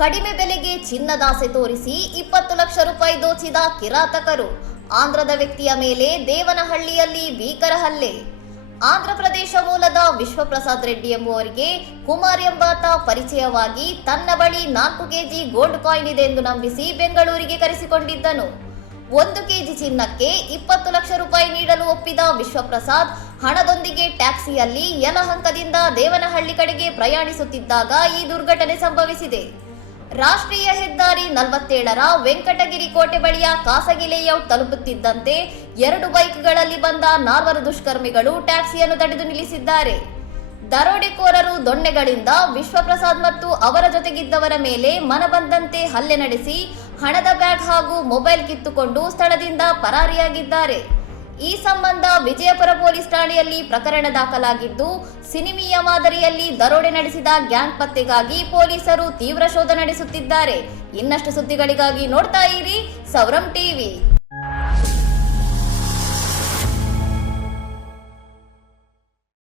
ಕಡಿಮೆ ಬೆಲೆಗೆ ಚಿನ್ನದಾಸೆ ತೋರಿಸಿ 20 ಲಕ್ಷ ರೂಪಾಯಿ ದೋಚಿದ ಕಿರಾತಕರು. ಆಂಧ್ರದ ವ್ಯಕ್ತಿಯ ಮೇಲೆ ದೇವನಹಳ್ಳಿಯಲ್ಲಿ ಭೀಕರ ಹಲ್ಲೆ. ಆಂಧ್ರಪ್ರದೇಶ ಮೂಲದ ವಿಶ್ವಪ್ರಸಾದ್ ರೆಡ್ಡಿ ಎಂಬುವರಿಗೆ ಕುಮಾರ್ ಎಂಬಾತ ಪರಿಚಯವಾಗಿ ತನ್ನ ಬಳಿ 4 ಕೆಜಿ ಗೋಲ್ಡ್ ಕಾಯಿನ್ ಇದೆ ಎಂದು ನಂಬಿಸಿ ಬೆಂಗಳೂರಿಗೆ ಕರೆಸಿಕೊಂಡಿದ್ದನು. 1 ಕೆಜಿ ಚಿನ್ನಕ್ಕೆ 20 ಲಕ್ಷ ರೂಪಾಯಿ ನೀಡಲು ಒಪ್ಪಿದ ವಿಶ್ವಪ್ರಸಾದ್ ಹಣದೊಂದಿಗೆ ಟ್ಯಾಕ್ಸಿಯಲ್ಲಿ ಯಲಹಂಕದಿಂದ ದೇವನಹಳ್ಳಿ ಕಡೆಗೆ ಪ್ರಯಾಣಿಸುತ್ತಿದ್ದಾಗ ಈ ದುರ್ಘಟನೆ ಸಂಭವಿಸಿದೆ. ರಾಷ್ಟ್ರೀಯ ಹೆದ್ದಾರಿ 47ರ ವೆಂಕಟಗಿರಿ ಕೋಟೆ ಬಳಿಯ ಖಾಸಗಿ ಲೇಔಟ್ ತಲುಪುತ್ತಿದ್ದಂತೆ 2 ಬೈಕ್ಗಳಲ್ಲಿ ಬಂದ 4 ದುಷ್ಕರ್ಮಿಗಳು ಟ್ಯಾಕ್ಸಿಯನ್ನು ತಡೆದು ನಿಲ್ಲಿಸಿದ್ದಾರೆ. ದರೋಡೆಕೋರರು ದೊಣ್ಣೆಗಳಿಂದ ವಿಶ್ವಪ್ರಸಾದ್ ಮತ್ತು ಅವರ ಜೊತೆಗಿದ್ದವರ ಮೇಲೆ ಮನಬಂದಂತೆ ಹಲ್ಲೆ ನಡೆಸಿ ಹಣದ ಬ್ಯಾಗ್ ಹಾಗೂ ಮೊಬೈಲ್ ಕಿತ್ತುಕೊಂಡು ಸ್ಥಳದಿಂದ ಪರಾರಿಯಾಗಿದ್ದಾರೆ. ಈ ಸಂಬಂಧ ವಿಜಯಪುರ ಪೊಲೀಸ್ ಠಾಣೆಯಲ್ಲಿ ಪ್ರಕರಣ ದಾಖಲಾಗಿದ್ದು, ಸಿನಿಮೀಯ ಮಾದರಿಯಲ್ಲಿ ದರೋಡೆ ನಡೆಸಿದ ಗ್ಯಾಂಗ್ ಪತ್ತೆಗಾಗಿ ಪೊಲೀಸರು ತೀವ್ರ ಶೋಧ ನಡೆಸುತ್ತಿದ್ದಾರೆ. ಇನ್ನಷ್ಟು ಸುದ್ದಿಗಳಿಗಾಗಿ ನೋಡ್ತಾ ಇರಿ ಸೌರಂ ಟಿವಿ.